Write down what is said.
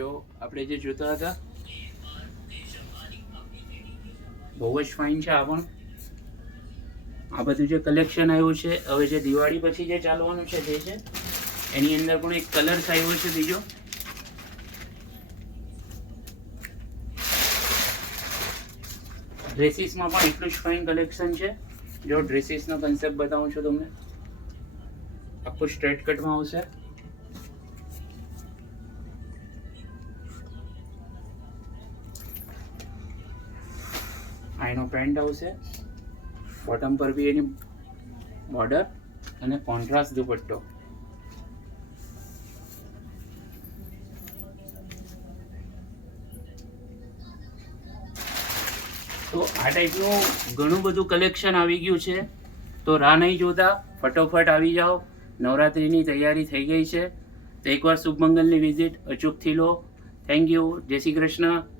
જો આપણે જે જોતા હતા બહુ જ ફાઇન છે. આ પણ આ બધું જે કલેક્શન આવ્યું છે હવે જે દિવાળી પછી જે ચાલવાનું છે તે છે. એની અંદર પણ એક કલર્સ આવ્યો છે બીજો. ડ્રેસીસમાં પણ એટલું જ ફાઇન કલેક્શન છે. જો ડ્રેસીસનો કન્સેપ્ટ બતાવું છું તમને. આખું સ્ટ્રેટ કટમાં આવશે. આનો પેન્ટ આવશે. બોટમ પર બી એની બોર્ડર અને કોન્ટ્રાસ્ટ દુપટ્ટો. તો આ ટાઈપનું ઘણું બધું કલેક્શન આવી ગયું છે. તો રાહ નહીં જોતા, ફટોફટ આવી જાઓ. નવરાત્રિની તૈયારી થઈ ગઈ છે તો એકવાર શુભમંગલની વિઝિટ અચૂકથી લો. Thank you. જય શ્રી કૃષ્ણ.